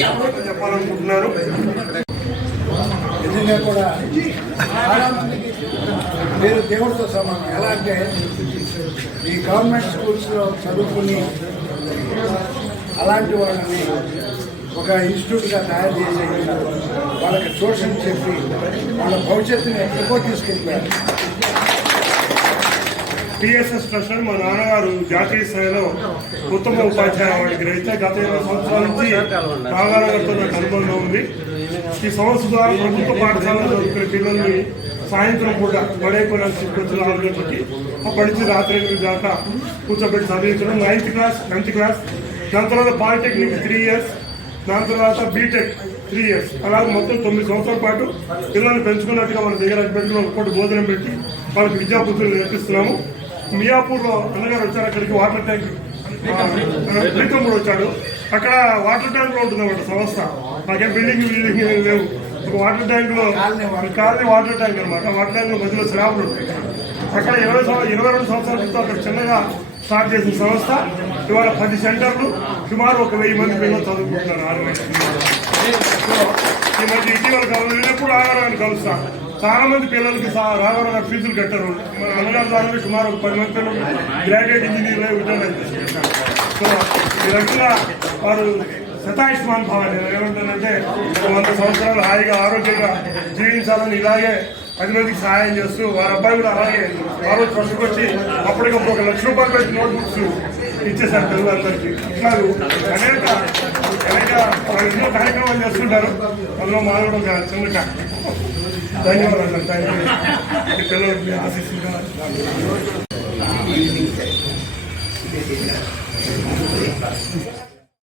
చెప్పాలనుకుంటున్నాను. నిజంగా కూడా మీరు దేవుడితో సమానం. ఎలా అంటే ఈ గవర్నమెంట్ స్కూల్స్లో చదువుకుని అలాంటి వాళ్ళని ఒక ఇన్స్టిట్యూట్గా తయారు చేసి వాళ్ళకి ట్యూషన్ చెప్పి వాళ్ళ భవిష్యత్తుని ఎక్కడికో తీసుకెళ్ళిపోయారు. టీఎస్ఎస్ ట్రస్ట్ మా నాన్నగారు జాతీయ స్థాయిలో ఉత్తమ ఉపాధ్యాయ అవార్డుకి అయితే గత 20 సంవత్సరాల నుంచి నాగానగర్తో నాకు అనుబంధం ఉంది. ఈ సంస్థ ద్వారా ప్రభుత్వ పాఠశాలలో చదువుకునే పిల్లల్ని సాయంత్రం పూట బడైపోయిన తీసుకొచ్చిన 6 గంటలకి అప్పటి నుంచి రాత్రి 8 దాకా కూర్చోబెట్టి చదివించడం. 9th క్లాస్ 10th క్లాస్, దాని తర్వాత పాలిటెక్నిక్ 3 years, దాని తర్వాత బీటెక్ 3 years, అలాగే మొత్తం 9 సంవత్సరాల పాటు పిల్లల్ని పెంచుకున్నట్టుగా మన దగ్గర పెట్టి వాళ్ళకి పూట భోజనం పెట్టి వాళ్ళకి విద్యాబుద్ధులు నేర్పిస్తున్నాము. మియాపూర్లో అన్నగారు వచ్చారు. అక్కడికి వాటర్ ట్యాంక్ ప్రీతం కూడా వచ్చాడు. అక్కడ వాటర్ ట్యాంక్ లో ఉంటుందన్నమాట సంస్థ. నాకేం బిల్డింగ్ లేవు. ఒక వాటర్ ట్యాంక్ లో కాలనీ వాటర్ ట్యాంక్ అనమాట. వాటర్ ట్యాంక్ లో మధ్యలో స్లాబ్లు ఉంటాయి. అక్కడ 22 సంవత్సరాల క్రితం అక్కడ చిన్నగా స్టార్ట్ చేసిన సంస్థ ఇవాళ 10 సెంటర్లు, సుమారు 1000 మంది పిల్లలు చదువుకుంటున్నారు. 6 ఈ మధ్య ఇటీవల వెళ్ళినప్పుడు రాఘవరావు కలుస్తాను. చాలా మంది పిల్లలకి రాఘవరావు గారు ఫీజులు కట్టారు. మన అన్నగారు దాని సుమారు 10 మంది పిల్లలు గ్రాడ్యుయేట్ ఇంజనీర్లు ఉద్యోగాలు చేసుకుంటారు. సో ఈ రకంగా వారు శతాయుష్మాన్ భావాన్ని ఏమంటారంటే 100 సంవత్సరాలు హాయిగా ఆరోగ్యంగా జీవించాలని ఇలాగే 10 మందికి సహాయం చేస్తూ వారి అబ్బాయి కూడా అలాగే వారు ట్రస్ట్కి వచ్చి అప్పటికప్పుడు 1 లక్ష రూపాయలు పెట్టి నోట్బుక్స్ ఇచ్చేసారు పిల్లలందరికీ. ఇట్లా అనేక వాళ్ళు ఎన్నో కార్యక్రమాలు చేస్తుంటారు. అందులో మాది కూడా ఒక చిన్న ధన్యవాదాలు. పిల్లలకి ఆశిస్తున్నారు.